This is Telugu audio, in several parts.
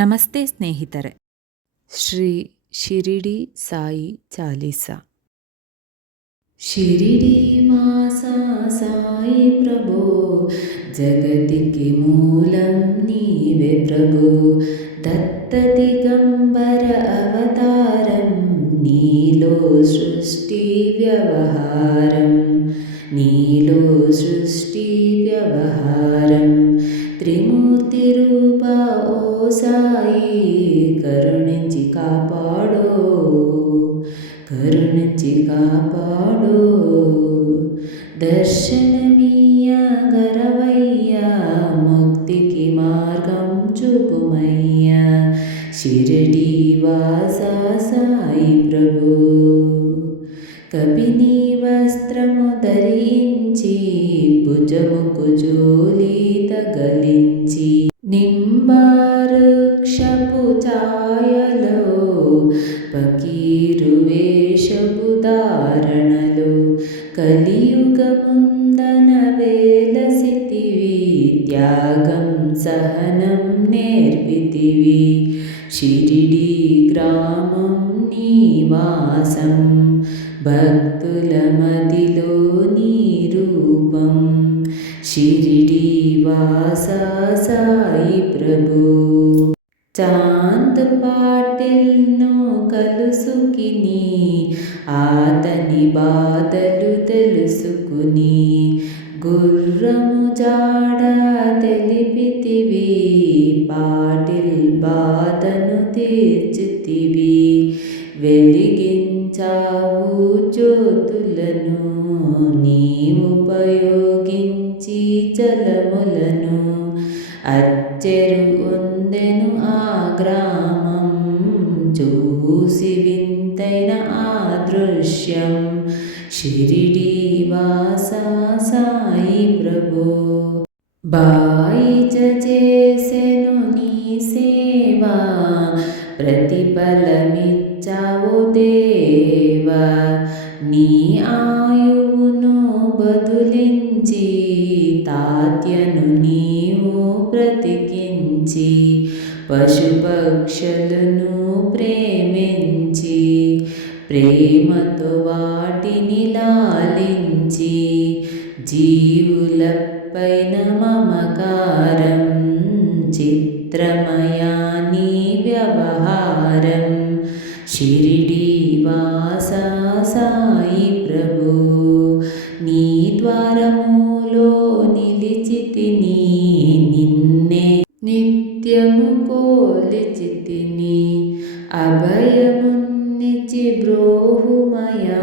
ನಮಸ್ತೆ ಸ್ನೇಹಿತರೆ. ಶ್ರೀ ಶಿರಿಡಿ ಸಾಯಿ ಚಾಲೀಸಾ. ಶಿರಿಡಿ ವಾಸ ಸಾಯಿ ಪ್ರಭು, ಜಗತಿಗೆ ಮೂಲಂ ನೀವೇ ಪ್ರಭು. ದತ್ತ ದಿಗಂಬರ ಅವತಾರಂ, నీలో సృష్టి వ్యవహారం, నీలో సృష్టి వ్యవహారం. త్రిమూర్తి రూప ఓ సాయి, కరుణించి కాపాడో, కరుణించి కాపాడో. దర్శనమీయ గరవయ్యా, ముక్తికి మార్గం చూపుమయ్యా. షిరిడి వాస సాయి ప్రభు, కపిని వస్త్రము ధరించి, భుజముకు జోలి తగలించి, నింబారుక్షపు ఛాయలో, పకీరు వేషపు ధారణలు, కలియుగముందన వేలసితివి, త్యాగం సహనం నేర్పితివి. షిరిడి గ్రామం నీవాసం, భక్తుల మదిలో నీ రూపం. షిరిడి వాస సాయి ప్రభు, చాంద్ పాటిల్ను కలుసుకిని, ఆతని బాధలు తెలుసుకుని, గుర్రము జాడ తెలిపితివి, పాటిల్ బాధను తీర్చితివి. వెలిగించావు జ్యోతులను, నీవు ఉపయోగించి జలములను, అచ్చెరు ఉండెను ఆ గ్రామం, చూసి వింతైన ఆ దృశ్యం. షిరిడి వాస సాయి ప్రభు, బాయిజ చేసెను నీ సేవా, ప్రతిఫలమిచ్చావు దేవా. నీ ఆయువును బదులించి, తాత్యను నీవు బ్రతికించి, పశుపక్షులను ప్రేమించి, ప్రేమతో వాటిని లాలించి, జీవులపైన మమకారం, చిత్రమయా నీ వ్యవహారం. షిరిడి వాస సాయి ప్రభు, నీ ద్వారములో నిలిచితిని, నిన్నే నిత్యము కోలిచితిని. అభయమున్నిచి బ్రోహుమయా,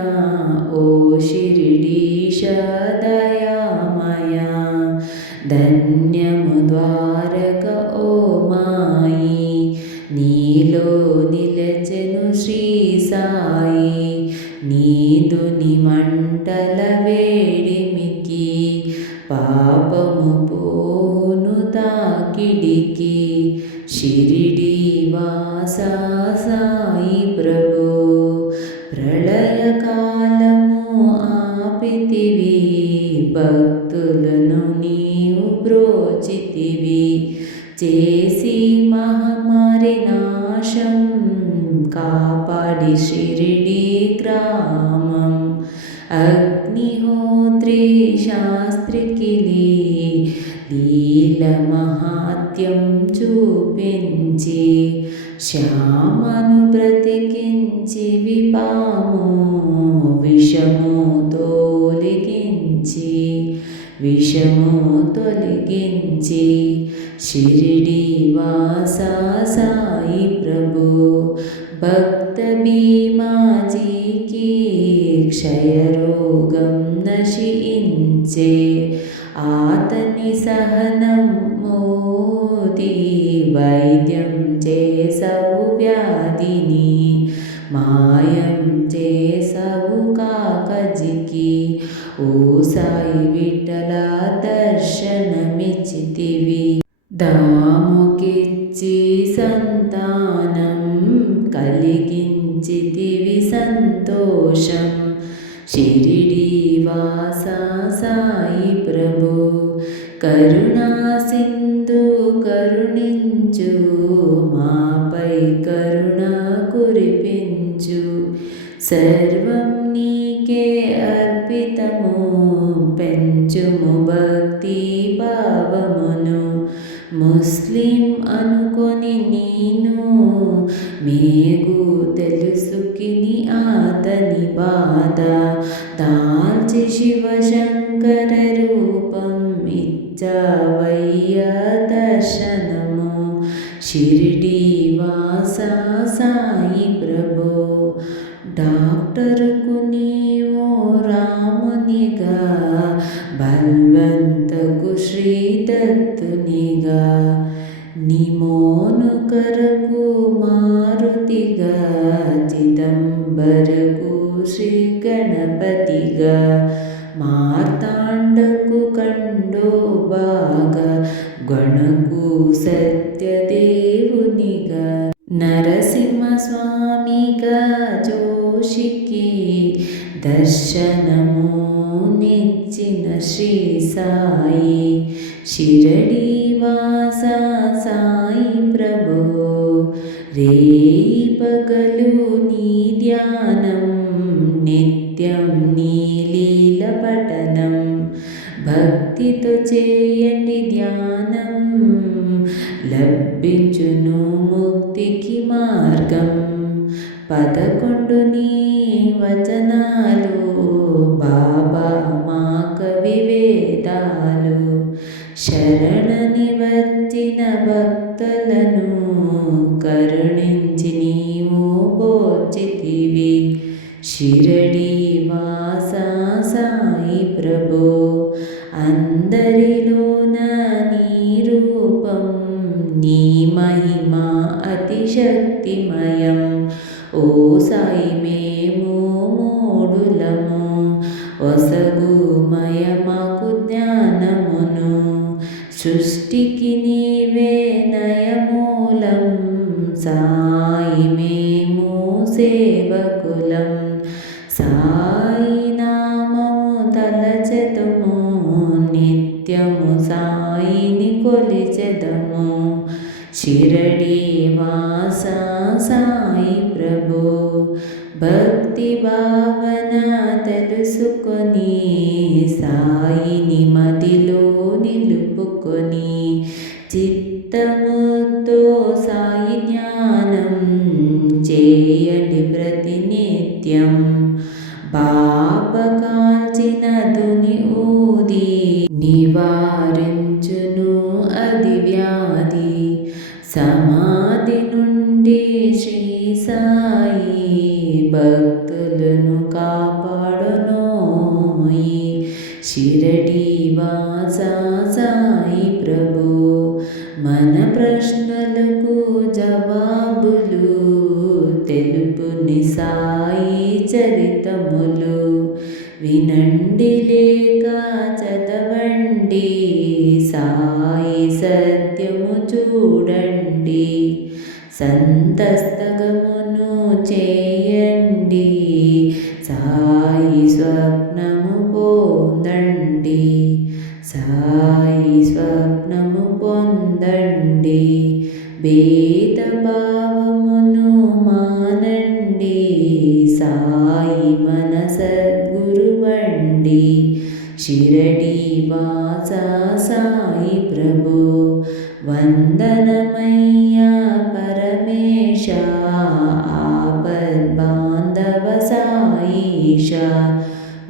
ఓ షిరిడీశ దయామయా. ధన్యము ద్వారక ఓ మాయి, నీలో నిలచెను శ్రీ సాయి. నీదుని మంటల వేడిమికి, పాపము పోను తాకిడికి. షిరిడి వాస సాయి ప్రభు, ప్రళయకాలము ఆపితివి, భక్తులను నీవు బ్రోచితివి. చేసి మహమ్మారి నాశం, కాపాడి షిరిడి గ్రామం. అగ్నిహోత్రి శాస్త్రికి లీల మహాత్యం చూపించి, శ్యామను బ్రతికించి, విపాము విషము తొలగించి, విషము తొలగించి. షిరిడి వాస సాయి ప్రభు, భక్త భీమాజీకి క్షయరోగం నశించే, ఆతని సహనం మోది, వైద్యం చేసవు వ్యాధిని, మాయం చేసవు కాకజికి. ఓ సాయి విఠల దర్శనమిచ్చితివి, దాముకిచ్చి సంతానం కలిగించితివి సంతోషం. షిరిడి వాస సాయి ప్రభు, కరుణా సింధు కరుణించు మా సర్వం నీకే అర్పితము పెంచుము భక్తి భావమును ముస్లిం అనుకొని నేను మేగు తెలుసుకిని అతని బాధ దాల్చి శివశంకర రూపం ఇచ్చవయ్య దర్శనము షిరిడి వాస సాయి ప్రభో డాక్టరుకు నీవు రామునిగా బల్వంతకు శ్రీదత్తునిగా నిమోను కరకు మారుతిగా చిదంబరకు శ్రీ గణపతిగా మార్తాండకు కండోబాగా గణకు సత్యదేవునిగా నరసింహస్వామిగా జోషికి దర్శనము నిచ్చిన శ్రీ సాయి షిరడి వాస సాయి ప్రభో రేయి పగలు నీ ధ్యానం నిత్యం నీ లీల పఠనం భక్తితో చేయండి ధ్యానం లభించును ముక్తికి మార్గం 11 నీ వచనాలు బాబా మా కవి వేదాలు శరణని వచ్చిన భక్తులను కరుణించి నీవు బోచితివి షిరడి వాస సాయి ప్రభో అందరిలోన నీ రూపం నీ మహిమ అతిశక్తిమయం ఓ సాయి మేము మూడులము వసగుమయ మాకు జ్ఞానమును సృష్టికి నీవే నయమూలం సాయి మేము సేవకులం సాయి నామము తలచెదము నిత్యము సాయిని కొలిచెదము షిరడి వాస సాయి ప్రభో భక్తి భావన తెలుసుకొని సాయిని మదిలో నిలుపుకొని చిత్తముతో సాయి జ్ఞానం చేయండి ప్రతినిత్యం పాప కాల్చిన దుని ఊది నివారించును అది వ్యాధి సమాధి నుండి శ్రీ సాయి భక్తులను కాపాడునోయి షిరడి వాస సాయి ప్రభో మన ప్రశ్నలకు జవాబులు తెలుపుని సాయి చరితములు వినండి లేక చదవండి సాయి సత్యము చూడండి సంతస్తగమును చేయండి సాయి స్వప్నము పొందండి సాయి స్వప్నము పొందండి భేదభావమును మానండి సాయి మన సద్గురువండి షిరడి వాస సాయి ప్రభో వందనమయ్యా పరమేశ ఆపద్బాంధవ సాయిష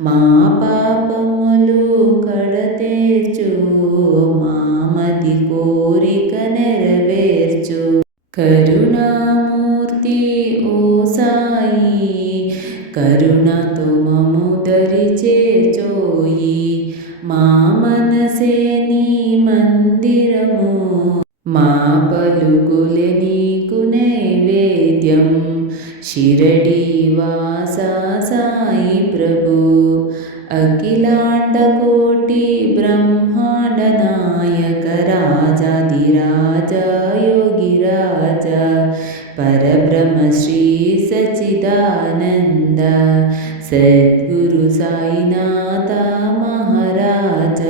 మా పాపములు కడతేర్చు మామది కోరిక నెరవేర్చు కరుణామూర్తి ఓ సాయి కరుణతో మము దరిచేర్చోయి మా మనసే నీ మందిరము మా పలుకులే నీకు నైవేద్యం షిరడి వాస సాయి ప్రభో అఖిలాండ కోటి బ్రహ్మాండ నాయక రాజాధిరాజ యోగిరాజ పరబ్రహ్మ శ్రీ సచ్చిదానంద సద్గురు సాయినాథ మహారాజ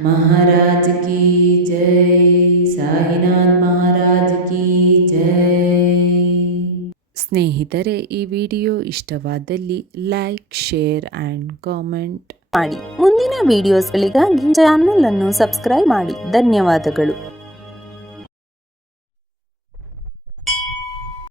महाराज की जय साईनाथ महाराज की जय ಸ್ನೇಹಿತರೆ, ಈ ವಿಡಿಯೋ ಇಷ್ಟವಾದಲ್ಲಿ ಲೈಕ್, ಶೇರ್ ಆ್ಯಂಡ್ ಕಾಮೆಂಟ್ ಮಾಡಿ. ಮುಂದಿನ ವಿಡಿಯೋಸ್ಗಳಿಗಾಗಿ ಚಾನಲ್ ಅನ್ನು ಸಬ್ಸ್ಕ್ರೈಬ್ ಮಾಡಿ. ಧನ್ಯವಾದಗಳು.